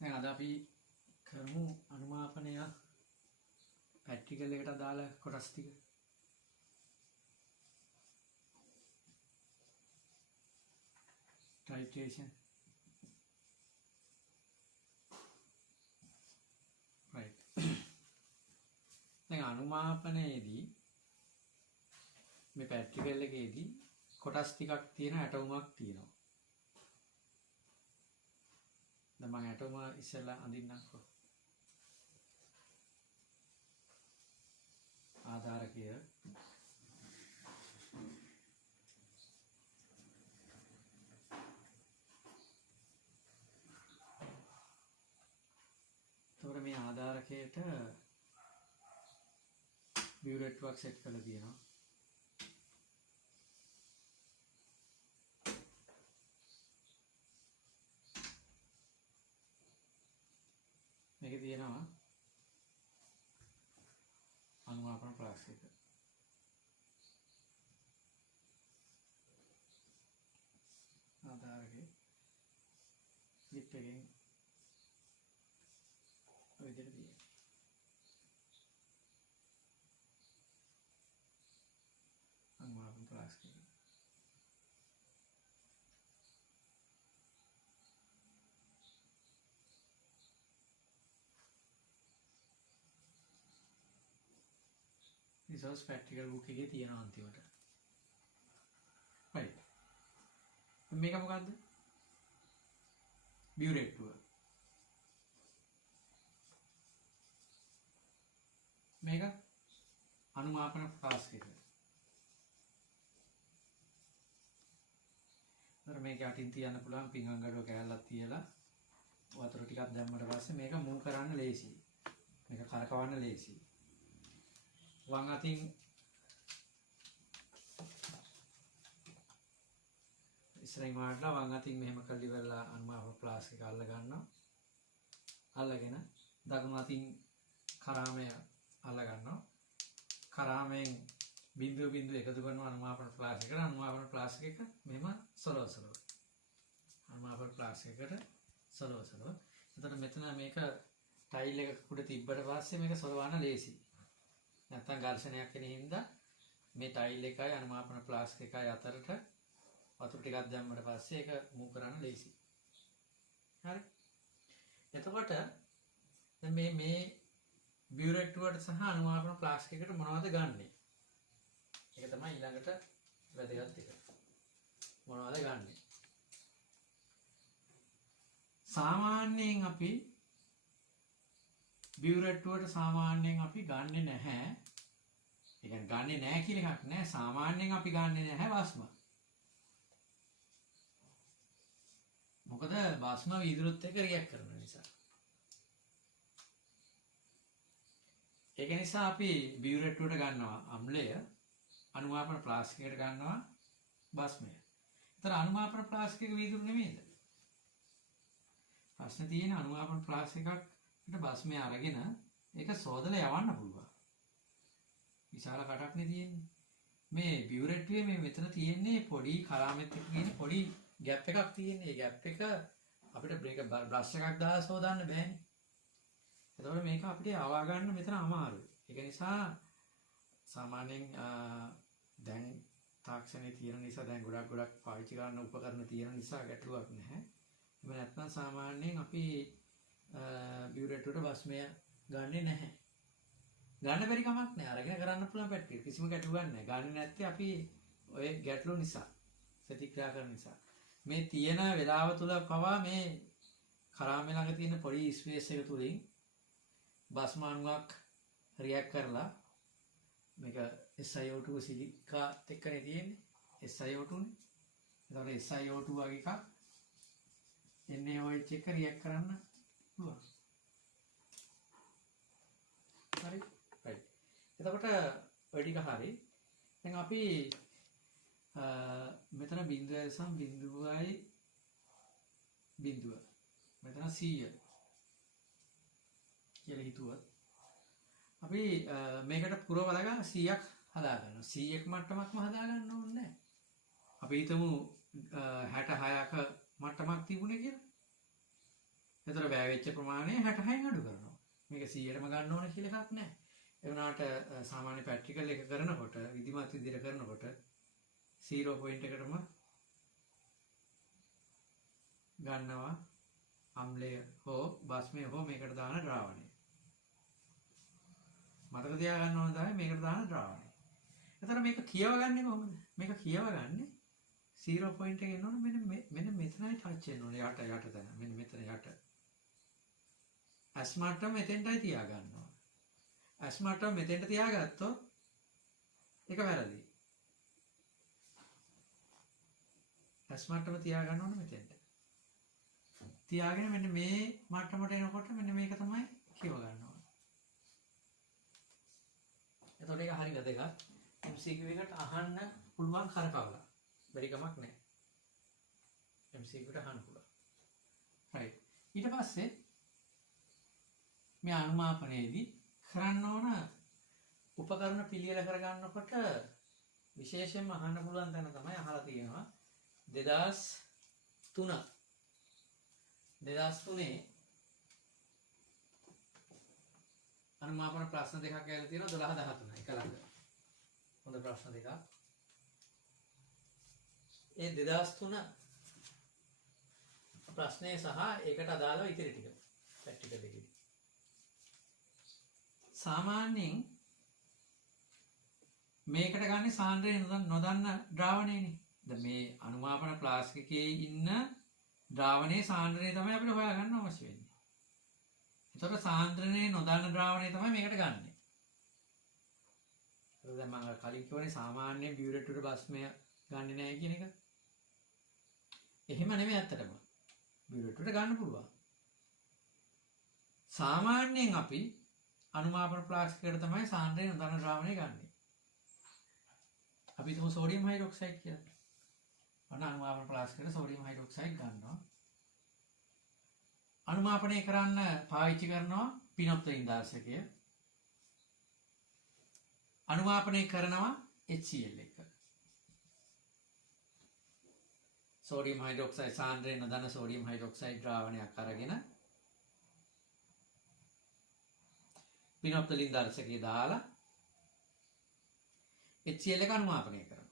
දැන් අද අපි කරමු අනුමාපනය පැට්‍රිකල් එකට අදාළ කොටස් ටික. titration right. දැන් අනුමාපනයේදී මේ පැට්‍රිකල් එකේදී කොටස් ටිකක් තියෙන ඇටෝමක් තියෙනවා. දැන් මම ඇටෝම ඉස්සෙල්ලා අඳින්නම්කෝ. ආධාරකය එතකොට මේ ආධාරකයට බියුරෙට්ටුවක් සෙට් කරලා තියෙනවා. මේකේ තියෙනවා අනුමාපන ෆ්ලාස්ක් එක. ආධාරකේ ලිප් එකෙන් ඔය විදිහට තියෙනවා. අනුමාපන ෆ්ලාස්ක් එක. රිසෝස් ප්‍රැක්ටිකල් බුක් එකේ තියෙනවා අන්තිමට. right. මේක මොකද්ද? බියුරෙට්ටුව. මේක අනුමාපන ෆ්ලාස්ක් එක. ඊට මේක අටින් තියන්න පුළුවන් පිංගම් ගඩොල කෑල්ලක් තියලා වතුර ටිකක් දැම්මට පස්සේ මේක මූව් කරන්න ලේසියි. මේක කරකවන්න ලේසියි. වම් අතින් ඉස්සරහින් වඩලා වම් අතින් මෙහෙම කරලි වෙලා අනුමාපන ෆ්ලාස්ක් එක අල්ල ගන්නවා. අල්ලගෙන දකුණු අතින් කරාමය අල්ල ගන්නවා. කරාමයෙන් බිඳුව එකතු කරනවා අනුමාපන ෆ්ලාස්ක් එකට. අනුමාපන ෆ්ලාස්ක් එක මෙහෙම සලව. අනුමාපන ෆ්ලාස්ක් එකට සලව. එතකොට මෙතන මේක ටයිල් එක උඩ තිබ්බට පස්සේ මේක සලවන්න ලේසියි. නැත්තම් ඝර්ෂණයක් වෙන හින්දා මේ ටයිල් එකයි අනුමාපන ෆ්ලාස්ක් එකයි අතරට වතුර ටිකක් දැම්මට පස්සේ ඒක මූව් කරන්න ලේසියි. හරි. එතකොට දැන් මේ බියුරෙට්ටුවට සහ අනුමාපන ෆ්ලාස්ක් එකට මොනවද ගන්නෙ? ඒක තමයි ඊළඟට වැදගත් එක. මොනවද ගන්නෙ? සාමාන්‍යයෙන් අපි බියුරෙට්ටුවට සාමාන්‍යයෙන් අපි ගන්නෙ නැහැ. ඒ කියන්නේ ගන්නෙ නැහැ කියලා එකක් නැහැ. සාමාන්‍යයෙන් අපි ගන්නෙ නැහැ භස්ම. මොකද භස්ම වීදුරුත් එක්ක රියැක්ට් කරන නිසා. ඒක නිසා අපි බියුරෙට්ටුවට ගන්නවා අම්ලය, අනුමාපන ෆ්ලාස්ක් එකට ගන්නවා භස්මය. ඒතර අනුමාපන ෆ්ලාස්ක් එක වීදුරු නෙමෙයිද? ප්‍රශ්නේ තියෙන අනුමාපන ෆ්ලාස්ක් එකක් භස්මය අරගෙන ඒක සෝදලා යවන්න පුළුවන්. විශාල කටක්නේ තියෙන්නේ. මේ බියුරෙට්ටුවේ මේ මෙතන තියෙන්නේ පොඩි කරාමෙත් එක්ක තියෙන පොඩි ગેප් එකක් තියෙන්නේ. ඒ ગેප් එක අපිට බ්‍රෂ් එකක් දාලා සෝදන්න බෑනේ. එතකොට මේක අපිට අවවා ගන්න මෙතන අමාරුයි. ඒක නිසා සාමාන්‍යයෙන් දැන් තාක්ෂණයේ තියෙන නිසා දැන් ගොඩක් පාවිච්චි කරන උපකරණ තියෙන නිසා ගැටලුවක් නැහැ. එහෙම නැත්නම් සාමාන්‍යයෙන් අපි බියුරෙට්ටුවට භස්මය ගන්නෙ නැහැ. ගන්න බැරි කමක් නැහැ. අරගෙන කරන්න පුළුවන් පැට්ටිය. කිසිම ගැටලුවක් නැහැ. ගන්නේ නැත්තේ අපි ඔය ගැටලු නිසා, ප්‍රතික්‍රියා කරන නිසා. මේ තියෙන වේලාව තුල පවා මේ කරාමේ ළඟ තියෙන පොඩි ස්පේස් එක තුලින් භස්ම අණුවක් රියැක්ට් කරලා මේක SiO2 සිලිකාත් එක්කනේ තියෙන්නේ. SiO2 නේ. ඒතකොට SiO2 වගේ එකක් NaOH එක රියැක්ට් කරන්න පුළුවන්. හරි. right. එතකොට ඔය ටික හරි. දැන් අපි මෙතන බිඳුවයි සම බිඳුවයි බිඳුව. මෙතන 100 කියලා හිතුවත් අපි මේකට පුරවලා ගන්න 100ක් හදාගන්නවා. 100ක් මට්ටමක්ම හදාගන්න ඕනේ නැහැ. අපි හිතමු 66ක මට්ටමක් තිබුණේ කියලා. එතකොට වැය වෙච්ච ප්‍රමාණය 66න් අඩු කරනවා. මේක 100ටම ගන්න ඕන කියලා එකක් නැහැ. ඒ වුණාට සාමාන්‍ය ප්‍රැක්ටිකල් එක කරනකොට විධිමත් විදිහට කරනකොට 0 පොයින්ට් එකටම ගන්නවා අම්ලය හෝ බස්මය හෝ මේකට දාන ද්‍රාවණය. මතක තියාගන්න ඕන තමයි මේකට දාන ද්‍රාවණය. එතකොට මේක කියවගන්නේ කොහොමද? මේක කියවගන්නේ 0 පොයින්ට් එක එනවනේ මෙන්න මෙතනයි ටච් වෙන්න ඕනේ යට තැන. මෙන්න මෙතන යට. ඇස් මට්ටම මෙතෙන්ටයි තියාගන්නවා. ඇස් මට්ටම මෙතෙන්ට තියාගත්තොත් ඒක වැරදි. ඇස් මට්ටම තියාගන්න ඕනේ මෙතෙන්ට. තියාගෙන මෙන්න මේ මට්ටමට එනකොට මෙන්න මේක තමයි කියව ගන්න ඕනේ. එතකොට ඒක හරියට දෙකක් MCQ එකට අහන්න පුළුවන් කරකවලා. බැරි කමක් නැහැ. MCQ එකට අහන්න පුළුවන්. right. ඊට පස්සේ මේ අනුමාපනයේදී කරන්න ඕන උපකරණ පිළියෙල කරගන්නකොට විශේෂයෙන්ම අහන්න පුළුවන් තැන තමයි අහලා තියෙනවා 2003 අනුමාපන ප්‍රශ්න දෙකක් ඇවිල්ලා තියෙනවා 12 13 එක ළඟ. හොඳ ප්‍රශ්න දෙකක්. ඒ 2003 ප්‍රශ්නේ සහ ඒකට අදාළව ඉතිරි ටික ප්‍රැක්ටිකල් එකේදී. සාමාන්‍යයෙන් මේකට ගන්නේ සාන්ද්‍රය නොදන්න ද්‍රාවණයනේ. දැන් මේ අනුමාපන ෆ්ලාස්ක් එකේ ඉන්න ද්‍රාවණයේ සාන්ද්‍රණය තමයි අපිට හොයාගන්න අවශ්‍ය වෙන්නේ. ඒතකොට සාන්ද්‍රණයේ නොදන්න ද්‍රාවණය තමයි මේකට ගන්නෙ. ඒක දැන් මම කලින් කියවනේ සාමාන්‍ය බියුරේට්ට බස්මය ගන්නෙ නැහැ කියන එක. එහෙම නෙමෙයි ඇත්තටම. බියුරේට්ට ගන්න පුළුවන්. සාමාන්‍යයෙන් අපි අනුමාපන ෆ්ලාස්ක් එකට තමයි සාන්ද්‍රණය නොදන්න ද්‍රාවණය ගන්නෙ. අපි හිතමු සෝඩියම් හයිඩ්‍රොක්සයිඩ් කියලා. අන්න අනුමාපන ෆ්ලාස්ක් එකට සෝඩියම් හයිඩ්‍රොක්සයිඩ් ගන්නවා. අනුමාපනය කරන්න පාවිච්චි කරනවා පිනොප්තලින් දාර්ශකය. අනුමාපනය කරනවා HCl එක. සෝඩියම් හයිඩ්‍රොක්සයිඩ් සාන්ද්‍රණය නොදන්න සෝඩියම් හයිඩ්‍රොක්සයිඩ් ද්‍රාවණයක් අරගෙන පිනොප්තලින් දාර්ශකය දාලා HCl එක අනුමාපනය කරනවා.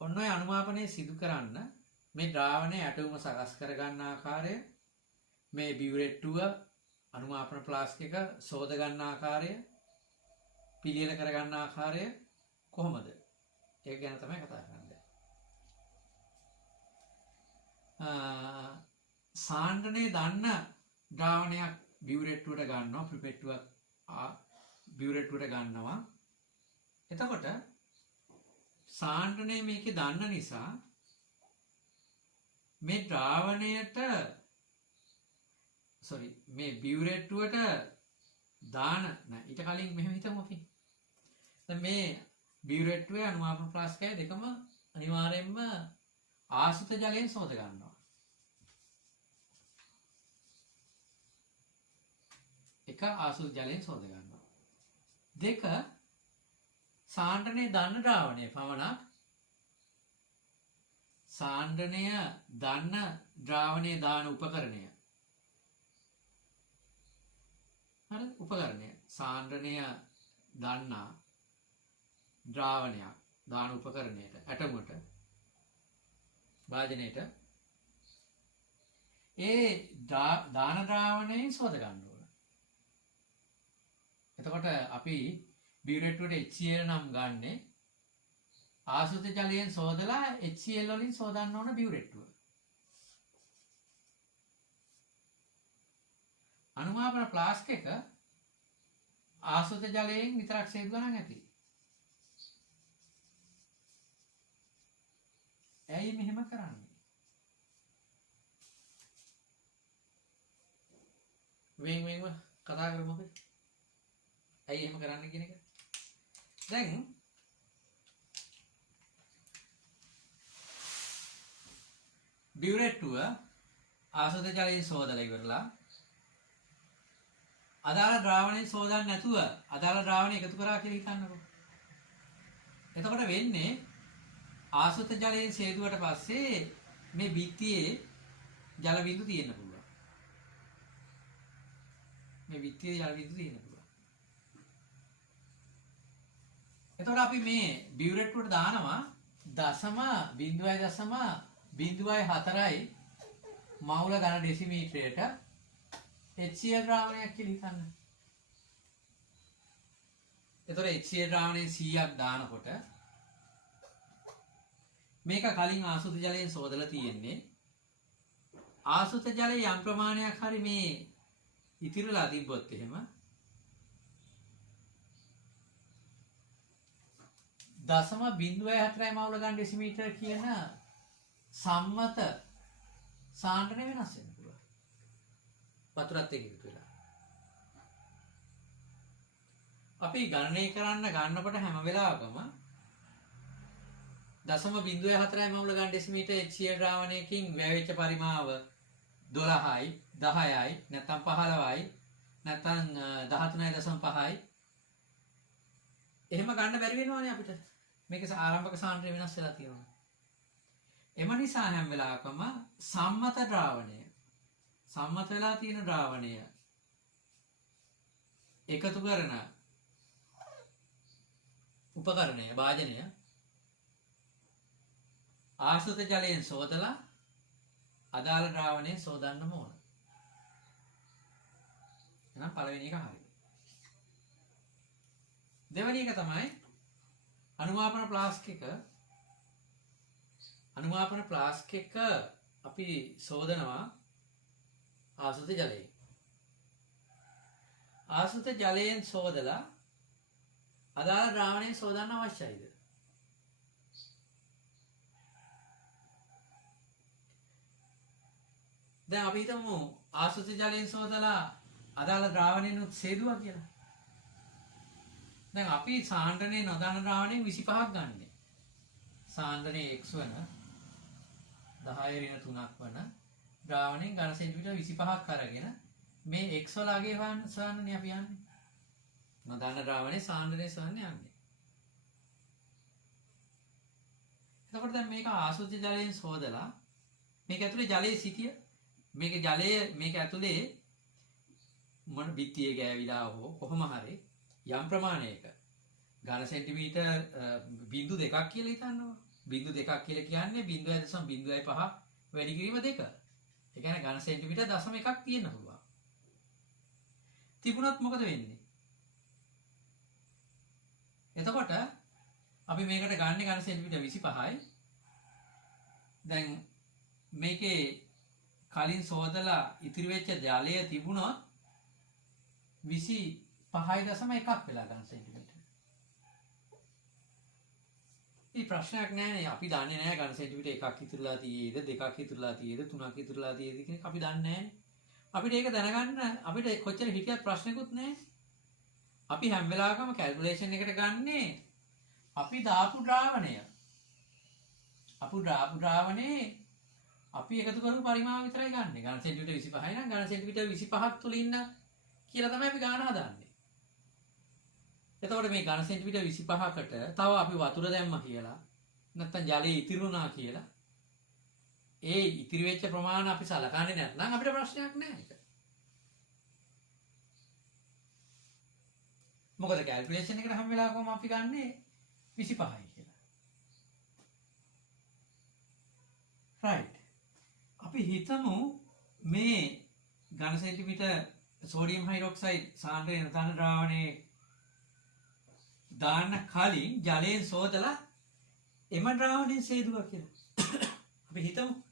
ඔන්න ඔය අනුමාපනය සිදු කරන්න මේ ද්‍රාවණයේ ඇටවුම සකස් කරගන්න ආකාරය, මේ බියුරේට්ටුව අනුමාපන ෆ්ලාස්ක් එක සෝද ගන්න ආකාරය, පිළියෙල කරගන්න ආකාරය කොහොමද? ඒක ගැන තමයි කතා කරන්නේ. සාන්ද්‍රණය දන්න ද්‍රාවණයක් බියුරේට්ටුවට ගන්නවා, පිපෙට්ටුවක් බියුරේට්ටුවට ගන්නවා. එතකොට සාන්ද්‍රණය මේකේ දන්න නිසා මේ ද්‍රාවණයට මේ බියුරේට්ටුවට දාන නෑ ඊට කලින් මෙහෙම හිතමු අපි. දැන් මේ බියුරේට්ටුවේ අනුමාපන ෆ්ලාස්කය දෙකම අනිවාර්යයෙන්ම ආසුත ජලයෙන් සෝද ගන්නවා. එක ආසුත ජලයෙන් සෝද ගන්නවා. දෙක සාන්ද්‍රණය දන්න ද්‍රාවණය පමණක් සාන්ද්‍රණය දන්න ද්‍රාවණයේ දාන උපකරණය. හරි උපකරණය. සාන්ද්‍රණය දන්නා ද්‍රාවණයක් දාන උපකරණයට ඇටමුවට භාජනයට ඒ දාන ද්‍රාවණයෙන් සෝද ගන්න ඕන. එතකොට අපි බියුරේට්ටුවට HCl නම් ගන්නෙ ආසුත ජලයෙන් සෝදලා HCl වලින් සෝදන්න ඕන බියුරේට්ටුව. අනුමාපන ෆ්ලාස්ක් එක ආසුත ජලයෙන් විතරක් සේදුවා නම් ඇති. ඇයි මෙහෙම කරන්නේ? වෙන් කතා කරමු අපි. ඇයි එහෙම කරන්න කියන එක? දැන් බියුරේට්ටුව ආසුත ජලයෙන් සෝදලා ඉවරලා අදාළ ද්‍රාවණයෙන් සෝදන්න නැතුව අදාළ ද්‍රාවණය එකතු කරා කියලා හිතන්නකෝ. එතකොට වෙන්නේ ආසුත ජලයෙන් සේදුවට පස්සේ මේ බිත්තියේ ජල බිඳු තියෙන්න පුළුවන්. මේ විත්තියේ ජල බිඳු තියෙන්න පුළුවන්. එතකොට අපි මේ බියුරෙට් වලට දානවා 0.0.04යි මවුල ඝන ඩෙසිමීටරයට HCl ද්‍රාවණයක් කියලා හිතන්න. එතකොට HCl ද්‍රාවණයෙන් 100ක් දානකොට මේක කලින් ආසුත ජලයෙන් සෝදලා තියෙන්නේ. ආසුත ජලයේ යම් ප්‍රමාණයක් හරි මේ ඉතිරිලා තිබ්බොත් එහෙම 0.04යි මවුල ඝන ඩෙසිමීටර කියන සම්මත සාන්ද්‍රණය වෙනස් වෙන්න පුළුවන්. වතුරත් එක්ක එකතු වෙලා. අපි ගණනය ගන්නකොට හැම වෙලාවකම 0.04යි මවුල ඝන ඩෙසිමීටර HCl ද්‍රාවණයකින් වැවෙච්ච පරිමාව 12යි 10යි නැත්නම් 15යි නැත්නම් 13.5යි එහෙම ගන්න බැරි වෙනවනේ අපිට. මේක ආරම්භක සාන්ද්‍රණය වෙනස් වෙලා තියෙනවා. එම නිසා හැම වෙලාවකම සම්මත ද්‍රාවණය සම්මත වෙලා තියෙන ද්‍රාවණය එකතු කරන උපකරණය භාජනය ආශ්‍රිත ජලයෙන් සෝදලා අදාළ ද්‍රාවණයෙන් සෝදන්නම ඕන. එහෙනම් පළවෙනි එක හරියි. දෙවෙනි එක තමයි අනුමාපන ෆ්ලාස්ක් එක. අනුමාපන ෆ්ලාස්ක් එක අපි සෝදනවා ආශ්‍රිත ජලයෙන්. ආශ්‍රිත ජලයෙන් සෝදලා අදාළ ද්‍රාවණයෙන් සෝදන්න අවශ්‍යයිද? දැන් අපි හිතමු ආශ්‍රිත ජලයෙන් සෝදලා අදාළ ද්‍රාවණයෙන් සේදුවා කියලා. දැන් අපි සාන්ද්‍රණය නොදන්න ද්‍රාවණයෙන් 25ක් ගන්නෙ. සාන්ද්‍රණය x වන 10 ඍණ 3ක් වන ද්‍රාවණයෙන් ඝන සෙන්ටිමීටර් 25ක් අරගෙන මේ x වල අගේ සොයන්නනේ අපි යන්නේ. නොදන්න ද්‍රාවණයේ සාන්ද්‍රණය සොයන්න යන්නේ. එතකොට දැන් මේක ආශ්‍රිත ජලයෙන් සෝදලා මේක ඇතුලේ ජලයේ සිටිය මේක ඇතුලේ මොන බිත්තියේ ගෑවිලා හෝ කොහොම හරි යම් ප්‍රමාණයක ඝන සෙන්ටිමීටර් 0.2ක් කියලා හිතන්නවා. 0.2ක් කියලා කියන්නේ 0.05 වැඩි කිරීම 2. ඒ කියන්නේ ඝන සෙන්ටිමීටර් 0.1ක් තියෙන්න පුළුවන්. තිබුණොත් මොකද වෙන්නේ? එතකොට අපි මේකට ගන්න ඝන සෙන්ටිමීටර් 25යි. දැන් මේකේ කලින් සෝදලා ඉතිරි වෙච්ච ජලය තිබුණොත් 25.1ක් වෙලා ඝන සෙන්ටිමීටර. මේ ප්‍රශ්නයක් නෑනේ. අපි දන්නේ නෑ ඝන සෙන්ටිමීටර 1ක් ඉතිරිලා තියෙයිද 2ක් ඉතිරිලා තියෙයිද 3ක් ඉතිරිලා තියෙයිද කියන එක අපි දන්නේ නෑනේ. අපිට ඒක දැනගන්න අපිට කොච්චර හිටියත් ප්‍රශ්නකුත් නෑ. අපි හැම වෙලාවකම කැල්කියුලේෂන් එකට ගන්නේ අපි දාපු ද්‍රාවණය. ද්‍රාවණේ අපි එකතු කරපු පරිමාව විතරයි ගන්නෙ. ඝන සෙන්ටිමීටර 25යි නම් ඝන සෙන්ටිමීටර 25ක් තුල ඉන්න කියලා තමයි අපි ගාන හදන්නේ. එතකොට මේ ඝන සෙන්ටිමීටර 25කට තව අපි වතුර දැම්මා කියලා නැත්නම් ජලය ඉතිරුණා කියලා ඒ ඉතිරි වෙච්ච ප්‍රමාණය අපි සලකන්නේ නැත්නම් අපිට ප්‍රශ්නයක් නැහැ ඒක. මොකද කැල්කියුලේෂන් එකට හැම වෙලාවකම අපි ගන්නේ 25යි කියලා. right. අපි හිතමු මේ ඝන සෙන්ටිමීටර සෝඩියම් හයිඩ්‍රොක්සයිඩ් සාන්ද්‍රණය නොදන්න ද්‍රාවණයේ දාන්න කලින් ජලයෙන් සෝදලා එම ද්‍රාවණයෙන් සේදුවා කියලා. අපි හිතමු.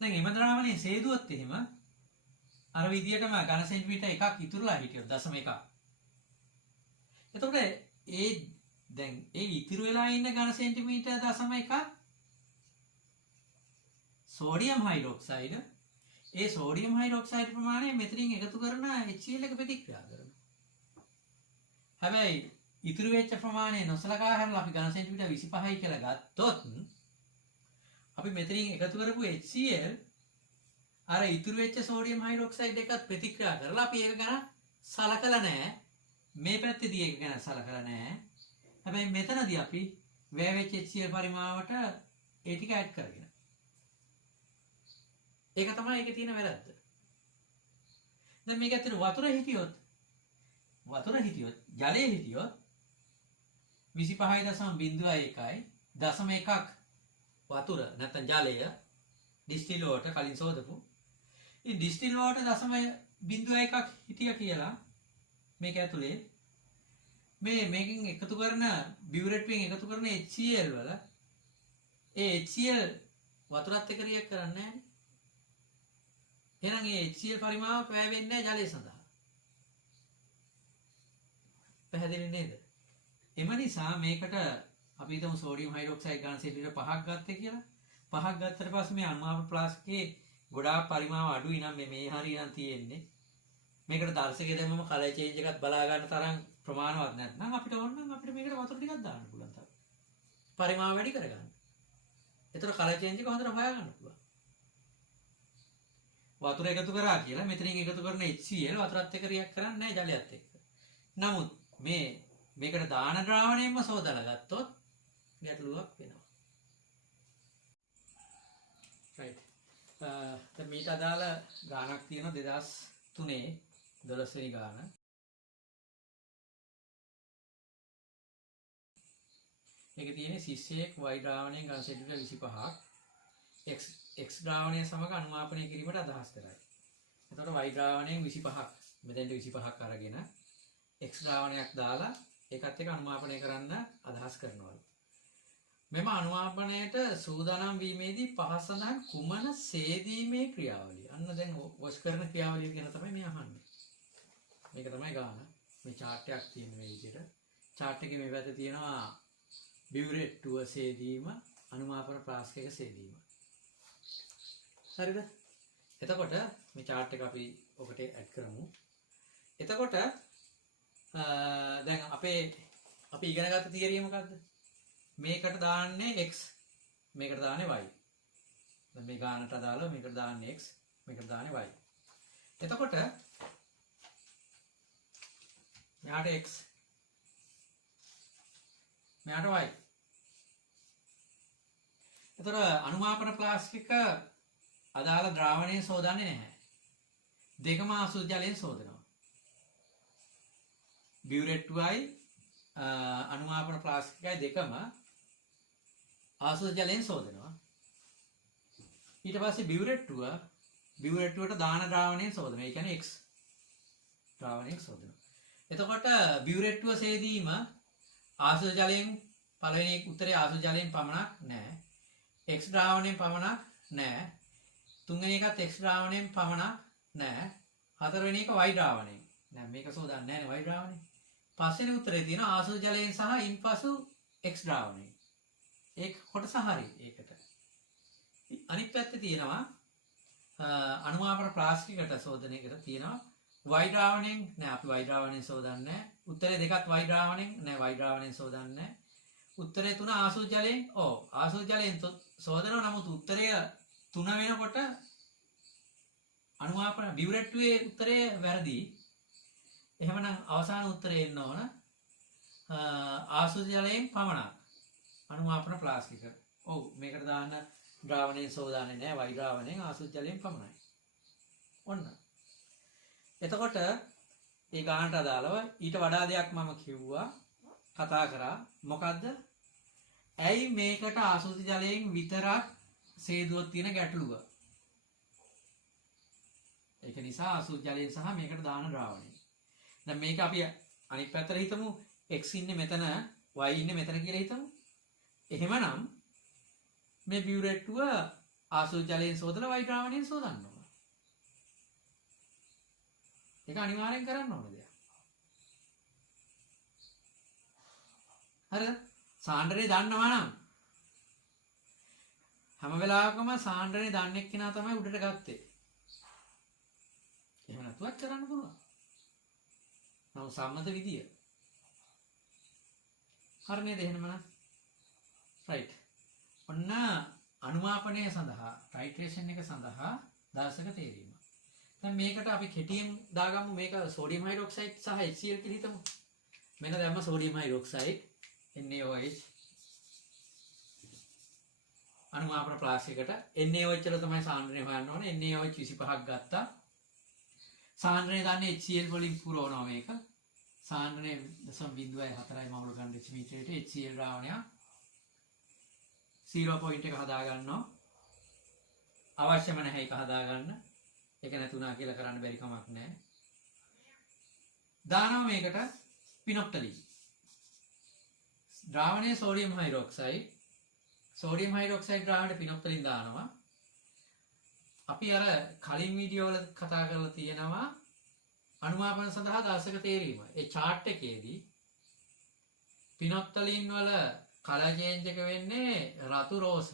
දැන් එම ද්‍රාවණයෙන් සේදුවොත් එහෙම අර විදියටම ඝන සෙන්ටිමීටර 1ක් ඉතුරුලා හිටියොත් 0.1. එතකොට දැන් ඒ ඉතුරු වෙලා ඉන්න ඝන සෙන්ටිමීටර 0.1 සෝඩියම් හයිඩ්‍රොක්සයිඩ් ඒ සෝඩියම් හයිඩ්‍රොක්සයිඩ් ප්‍රමාණය මෙතනින් එකතු කරන HCl එක ප්‍රතික්‍රියා කරනවා. හැබැයි ඉතුරු වෙච්ච ප්‍රමාණය නොසලකා හැරලා අපි ඝන සෙන්ටිමීටර 25යි කියලා ගත්තොත් අපි මෙතනින් එකතු කරපු HCl අර ඉතුරු වෙච්ච සෝඩියම් හයිඩ්‍රොක්සයිඩ් එකත් ප්‍රතික්‍රියා කරලා අපි ඒක ගැන සලකලා නැහැ. මේ පැත්තේදී ඒක ගැන සලකලා නැහැ. හැබැයි මෙතනදී අපි වැය වෙච්ච HCl පරිමාවට ඒ ටික ඇඩ් කරගෙන ඒක තමයි ඒකේ තියෙන වැරද්ද. දැන් මේක ඇත්තට වතුර හිටියොත් ජලයේ හිටියොත් 25.01යි 0.1ක් වතුර නැත්නම් ජලය ඩිස්ටිල් වෝටර් කලින් සෝදපු. ඉතින් ඩිස්ටිල් වෝටර් 0.1ක් හිටියා කියලා මේක ඇතුලේ මේකෙන් එකතු කරන බියුරේට්වෙන් එකතු කරන HCl වල ඒ HCl වතුරත් එක්ක රියැක්ට් කරන්නේ නැහැ. එහෙනම් ඒ HCl පරිමාව පෑවෙන්නේ නැහැ ජලය සඳහා. පැහැදිලි නේද? එම නිසා මේකට අපි හිතමු සෝඩියම් හයිඩ්‍රොක්සයිඩ් ගන්න සිලින්ඩර් 5ක් ගත්තේ කියලා. 5ක් ගත්තට පස්සේ මේ අනුමාපන ප්ලාස්ටිකේ ගොඩාක් පරිමාව අඩුයි නම් මේ හරියනම් තියෙන්නේ. මේකට දර්ශකයේ දැම්මම කලර් චේන්ජ් එකක් බලා ගන්න තරම් ප්‍රමාණවත් නැත්නම් අපිට ඕන නම් අපිට මේකට වතුර ටිකක් දාන්න පුළුවන් තරම්. පරිමාව වැඩි කරගන්න. ඒතර කලර් චේන්ජ් එක හොඳට හොයා ගන්න පුළුවන්. වතුර එකතු කරා කියලා මෙතනින් එකතු කරන HCl වතුරත් එක්ක රියැක්ට් කරන්නේ නැහැ ජලයත් එක්ක. නමුත් මේකට දාන ද්‍රාවණයෙන්ම සෝදලා ගත්තොත් ගැටලුවක් වෙනවා. right. දැන් මේට අදාළ ගානක් තියෙනවා 2003 12 වෙනි ගාන. මේක තියෙන්නේ සිස්සෙක් y ද්‍රාවණයෙන් ඝන සෙන්ටිමීටර 25ක් x ද්‍රාවණය සමග අනුමාපනය කිරීමට අදහස් කරයි. එතකොට y ද්‍රාවණයෙන් 25ක් මෙතෙන්ට 25ක් අරගෙන x ද්‍රාවණයක් දාලා ඒකත් එක්ක අනුමාපනය කරන්න අදහස් කරනවා. මෙම අනුමාපනයට සූදානම් වීමේදී පහස සඳහන් කුමන සේදීමේ ක්‍රියාවලිය. අන්න දැන් වොෂ් කරන ක්‍රියාවලිය ගැන තමයි මේ අහන්නේ. මේක තමයි ගාන. මේ chart එකක් තියෙන මේ විදිහට. chart එකේ මේ පැත්තේ තියෙනවා බියුරේට්ටුව සේදීම, අනුමාපන ප්ලාස්ටික සේදීම. හරිද? එතකොට මේ chart එක අපි ඔකට ඇඩ් කරමු. එතකොට දැන් අපි ඉගෙන ගත්ත තියරිය මොකද්ද? මේකට දාන්නේ x, මේකට දාන්නේ y. දැන් මේ ගානට අදාළව මේකට දාන්නේ x, මේකට දාන්නේ y. එතකොට මෙයාට x, මෙයාට y. එතකොට අනුමාපන ප්ලාස්ටික අදාළ ද්‍රාවණය සෝදන්නේ නැහැ. දෙකම ආසුත ජලයෙන් සෝදනවා. බියුරේට්ටුවයි අනුමාපන ප්ලාස්ටිකයි දෙකම ආසුත ජලයෙන් සෝදනවා. ඊට පස්සේ බියුරේට්ටුවට දාන ද්‍රාවණයෙන් සෝදනවා. ඒ කියන්නේ x ද්‍රාවණයෙන් සෝදනවා. එතකොට බියුරේට්ටුව සේදීම ආසුත ජලයෙන් පළවෙනි උත්තරේ ආසුත ජලයෙන් පමණක් නෑ. x ද්‍රාවණයෙන් පමණක් නෑ. තුන්වෙනි එකත් x ද්‍රාවණයෙන් පමණක් නෑ. හතරවෙනි එක y ද්‍රාවණයෙන්. නෑ මේක සෝදන්නේ නෑනේ y ද්‍රාවණය. පස්වෙනි උත්තරේ තියෙන ආසුත ජලයෙන් සහ ඉන්පසු x ද්‍රාවණයෙන්. ඒක කොටස හරි ඒකට. අනිත් පැත්තේ තියෙනවා අනුමාපන ප්ලාස්ටිකට සෝදනයකට තියෙනවා y ද්‍රාවණයෙන් නෑ අපි y ද්‍රාවණයෙන් සෝදන්නේ නෑ. උත්තරේ දෙකත් y ද්‍රාවණයෙන් නෑ y ද්‍රාවණයෙන් සෝදන්නේ නෑ. උත්තරේ 3 ආසුත ජලයෙන් ආසුත ජලයෙන් සෝදනවා. නමුත් උත්තරය 3 වෙනකොට අනුමාපන බියුරේට්ටුවේ උත්තරේ වැරදි. එහෙමනම් අවසාන උත්තරේ එන්න ඕන ආසුත ජලයෙන් පමණක් අනුමාපන ප්ලාස්ටික. මේකට දාන්න ද්‍රාවණයෙන් සෝදාන්නේ නැහැ. y ද්‍රාවණයෙන් ආසුත ජලයෙන් පමණයි. ඔන්න. එතකොට ඒ ගානට අදාළව ඊට වඩා දෙයක් මම කිව්වා කතා කරා. මොකද්ද? ඇයි මේකට ආසුත ජලයෙන් විතරක් සේදුවක් තියෙන ගැටලුව? ඒක නිසා ආසුත ජලයෙන් සහ මේකට දාන ද්‍රාවණය. දැන් මේක අපි අනිත් පැත්තට හිතමු x ඉන්නේ මෙතන y ඉන්නේ මෙතන කියලා හිතමු. එහෙමනම් මේ බියුරේට්ටුව ආසුත ජලයෙන් සෝදලා y ද්‍රාවණයෙන් සෝදන්න ඕන. ඒක අනිවාර්යෙන් කරන්න ඕන දෙයක්. හරිද? සාන්ද්‍රණය දන්නවා නම් හැම වෙලාවකම සාන්ද්‍රණය දන්නේ කෙනා තමයි උඩට ගත්තේ. එහෙම නැතුවත් කරන්න පුළුවන්. නම සම්මත විදිය. හරි නේද එහෙනම්? රයිට්. ඔන්න අනුමාපනය සඳහා ටයිට්‍රේෂන් එක සඳහා දර්ශක තේරීම. දැන් මේකට අපි කෙටියෙන් දාගමු. මේක සෝඩියම් හයිඩ්‍රොක්සයිඩ් සහ HCl කියලා හිතමු. මෙන්න දැම්ම සෝඩියම් හයිඩ්‍රොක්සයිඩ් NaOH අනුමාපන ෆ්ලාස්ක් එකට NA ඔච්චර තමයි සාන්ද්‍රණය හොයන්න ඕනේ. NA ඔච් 25ක් ගත්තා. සාන්ද්‍රණය දන්නේ HCl වලින් පුරවනවා මේක. සාන්ද්‍රණය 0.04යි මවුල ගන්න ඩෙසිමීටරයට HCl ද්‍රාවණයක් 0.1 හදා ගන්නවා. අවශ්‍යම නැහැ ඒක හදා ගන්න. ඒක නැතුණා කියලා කරන්න බැරි කමක් නැහැ. දානවා මේකට පිනොක්ටලින්. ද්‍රාවණයේ සෝඩියම් හයිඩ්‍රොක්සයිඩ්. සෝඩියම් හයිඩ්‍රොක්සයිඩ් ද්‍රාවණයට පිනොක්ටලින් දානවා. අපි අර කලින් වීඩියෝ වල කතා කරලා තියෙනවා අනුමාපන සඳහා දර්ශක තේරීම. ඒ chart එකේදී පිනොක්ටලින් වල කලර් චේන්ජ් එක වෙන්නේ රතු රෝස.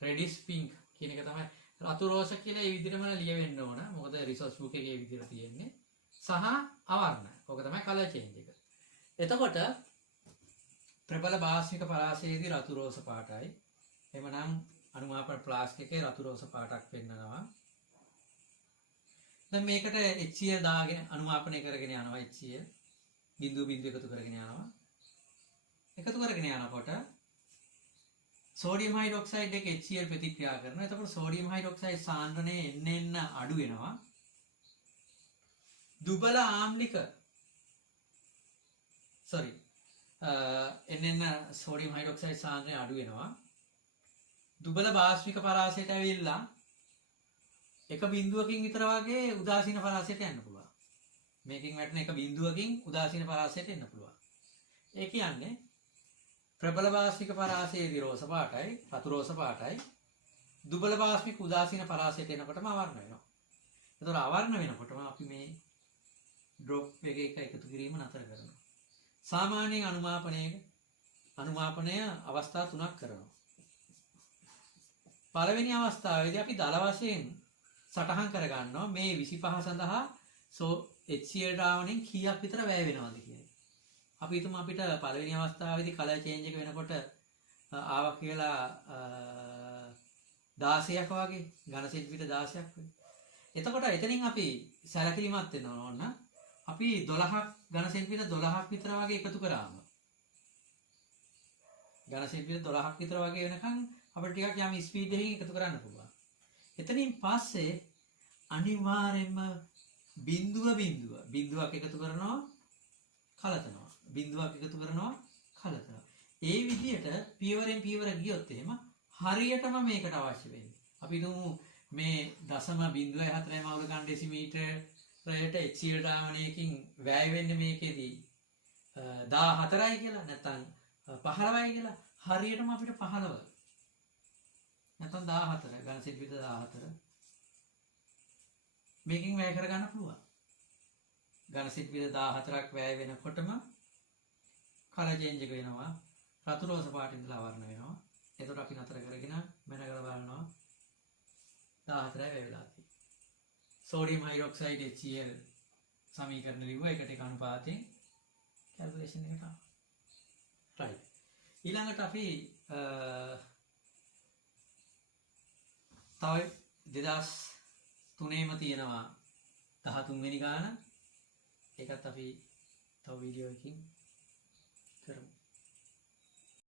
රෙඩිස් පින්ක් කියන එක තමයි රතු රෝස කියලා ඒ විදිහටම ලියවෙන්න ඕන. මොකද රිසර්ච් බුක් එකේ ඒ විදිහට තියෙන්නේ. සහ අවර්ණ. ඕක තමයි කලර් චේන්ජ් එක. එතකොට ප්‍රබල භාෂික පරාසයේදී රතු රෝස පාටයි. එමනම් අනුමාපන ෆ්ලාස්ක් එකේ රතු රෝස පාටක් පෙන්නනවා. දැන් මේකට HCl දාගෙන අනුමාපනය කරගෙන යනවා. HCl බිඳුව බිඳුව එකතු කරගෙන යනවා. එකතු කරගෙන යනකොට සෝඩියම් හයිඩ්‍රොක්සයිඩ් එක HCl ප්‍රතික්‍රියා කරනවා. එතකොට සෝඩියම් හයිඩ්‍රොක්සයිඩ් සාන්ද්‍රණය එන්න අඩු වෙනවා. දුබල ආම්ලික එන්න සෝඩියම් හයිඩ්‍රොක්සයිඩ් සාන්ද්‍රණය අඩු වෙනවා. දුබල භාෂ්මික පරාසයට ඇවිල්ලා එක බිඳුවකින් විතර වගේ උදාසීන පරාසයට යන්න පුළුවන්. මේකෙන් වැටෙන එක බිඳුවකින් උදාසීන පරාසයට එන්න පුළුවන්. ඒ කියන්නේ ප්‍රබල භාෂ්මික පරාසයේදී රෝස පාටයි, රතු රෝස පාටයි. දුබල භාෂ්මික උදාසීන පරාසයට එනකොටම අවර්ණ වෙනවා. ඒතකොට අවර්ණ වෙනකොටම අපි මේ ඩ්‍රොප් එක එකතු කිරීම නතර කරනවා. සාමාන්‍යයෙන් අනුමාපනය අවස්ථා 3ක් කරනවා. පළවෙනි අවස්ථාවේදී අපි දල වශයෙන් සටහන් කරගන්නවා මේ 25 සඳහා HCl ද්‍රාවණයෙන් කීයක් විතර වැය වෙනවද කියලා. අපි හිතමු අපිට පළවෙනි අවස්ථාවේදී කලර් චේන්ජ් එක වෙනකොට ආවා කියලා 16ක් වගේ ඝන සෙන්ටිමීටර් 16ක් වගේ. එතකොට එතනින් අපි සැලකිලිමත් වෙනවා ඕන. අපි 12ක් ඝන සෙන්ටිමීටර් 12ක් විතර වගේ එකතු කරාම ඝන සෙන්ටිමීටර් 12ක් විතර වගේ වෙනකන් අපිට ටිකක් යම් ස්පීඩ් එකකින් එකතු කරන්න පුළුවන්. එතනින් පස්සේ අනිවාර්යයෙන්ම බිඳුවක් එකතු කරනවා කලතනවා. බිඳුවක් එකතු කරනවා කලතනවා. ඒ විදිහට පියවරෙන් පියවර ගියොත් එහෙම හරියටම මේකට අවශ්‍ය වෙන්නේ. අපි හිතමු මේ 0.04 මවුල ගන්න ඩෙසිමීටරයට HCl ද්‍රාවණයකින් වැය වෙන්නේ මේකෙදී 14යි කියලා නැත්නම් 15යි කියලා. හරියටම අපිට 15 නැත්නම් 14 ඝන සෙන්ටිමීටර් 14 මේකෙන් වැය කරගන්න පුළුවන්. ඝන සෙන්ටිමීටර් 14ක් වැය වෙනකොටම කලර් චේන්ජ් එක වෙනවා. රතු රෝස පාටින් ඉඳලා අවර්ණ වෙනවා. එතකොට අපි නතර කරගෙන මැනගල බලනවා 14යි වැය වෙලා තියෙන්නේ. සෝඩියම් හයිඩ්‍රොක්සයිඩ් HCl සමීකරණ ලිව්වා. ඒකට එක අනුපාතයෙන් කැල්කියුලේෂන් එක කරනවා. රයිට්. ඊළඟට අපි තව 2003ෙම තියෙනවා 13 වෙනි ගාන. ඒකත් අපි තව වීඩියෝ එකකින්